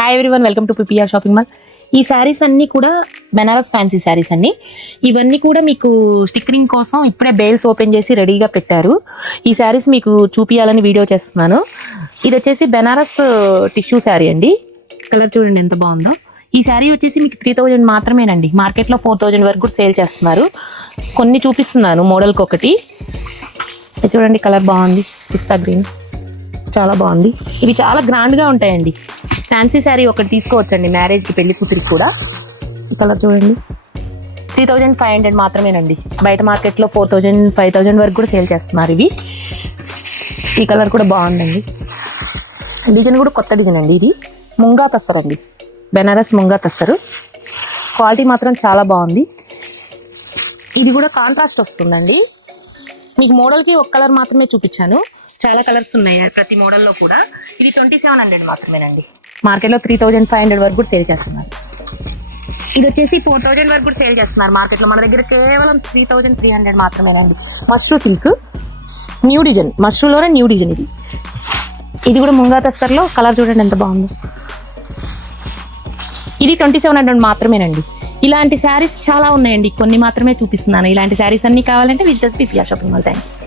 Hi everyone, welcome to PPR shopping mall. ఈ శారీస్ అన్నీ కూడా బెనారస్ ఫ్యాన్సీ శారీస్ అండి. ఇవన్నీ కూడా మీకు స్టిక్కరింగ్ కోసం ఇప్పుడే బేల్స్ ఓపెన్ చేసి రెడీగా పెట్టారు. ఈ శారీస్ మీకు చూపించాలని వీడియో చేస్తున్నాను. ఇది వచ్చేసి బెనారస్ టిష్యూ శారీ అండి. కలర్ చూడండి ఎంత బాగుందో. ఈ శారీ వచ్చేసి మీకు 3000 మాత్రమేనండి. మార్కెట్లో 4000 వరకు కూడా సేల్ చేస్తున్నారు. కొన్ని చూపిస్తున్నాను మోడల్కి ఒకటి. చూడండి కలర్ బాగుంది, పిస్తా గ్రీన్, చాలా బాగుంది. ఇవి చాలా గ్రాండ్గా ఉంటాయండి. ఫ్యాన్సీ శారీ ఒకటి తీసుకోవచ్చండి మ్యారేజ్కి, పెళ్లి కూతురికి కూడా. ఈ కలర్ చూడండి, 3500 మాత్రమేనండి. బయట మార్కెట్లో 4000, 5000 వరకు కూడా సేల్ చేస్తున్నారు ఇవి. ఈ కలర్ కూడా బాగుందండి. డిజైన్ కూడా కొత్త డిజైన్ అండి. ఇది ముంగా తస్సర్ అండి, బెనారస్ ముంగా తస్సరు. క్వాలిటీ మాత్రం చాలా బాగుంది. ఇది కూడా కాంట్రాస్ట్ వస్తుందండి. మీకు మోడల్కి ఒక కలర్ మాత్రమే చూపించాను, చాలా కలర్స్ ఉన్నాయి ప్రతి మోడల్లో కూడా. ఇది 2700 మాత్రమేనండి. మార్కెట్లో 3500 వరకు కూడా సేల్ చేస్తున్నారు. ఇది వచ్చేసి 4000 వరకు కూడా సేల్ చేస్తున్నారు మార్కెట్లో. మన దగ్గర కేవలం 3300 మాత్రమేనండి. మష్రూ సిల్క్ న్యూ డిజైన్, మష్రూలోనే న్యూ డిజైన్ ఇది. ఇది కూడా ముంగా తస్తర్లో. కలర్ చూడండి ఎంత బాగుందో. ఇది 2700 మాత్రమేనండి. ఇలాంటి శారీస్ చాలా ఉన్నాయండి, కొన్ని మాత్రమే చూపిస్తున్నాను. ఇలాంటి శారీస్ అన్ని కావాలంటే visit PPR shopping mall. Thank you.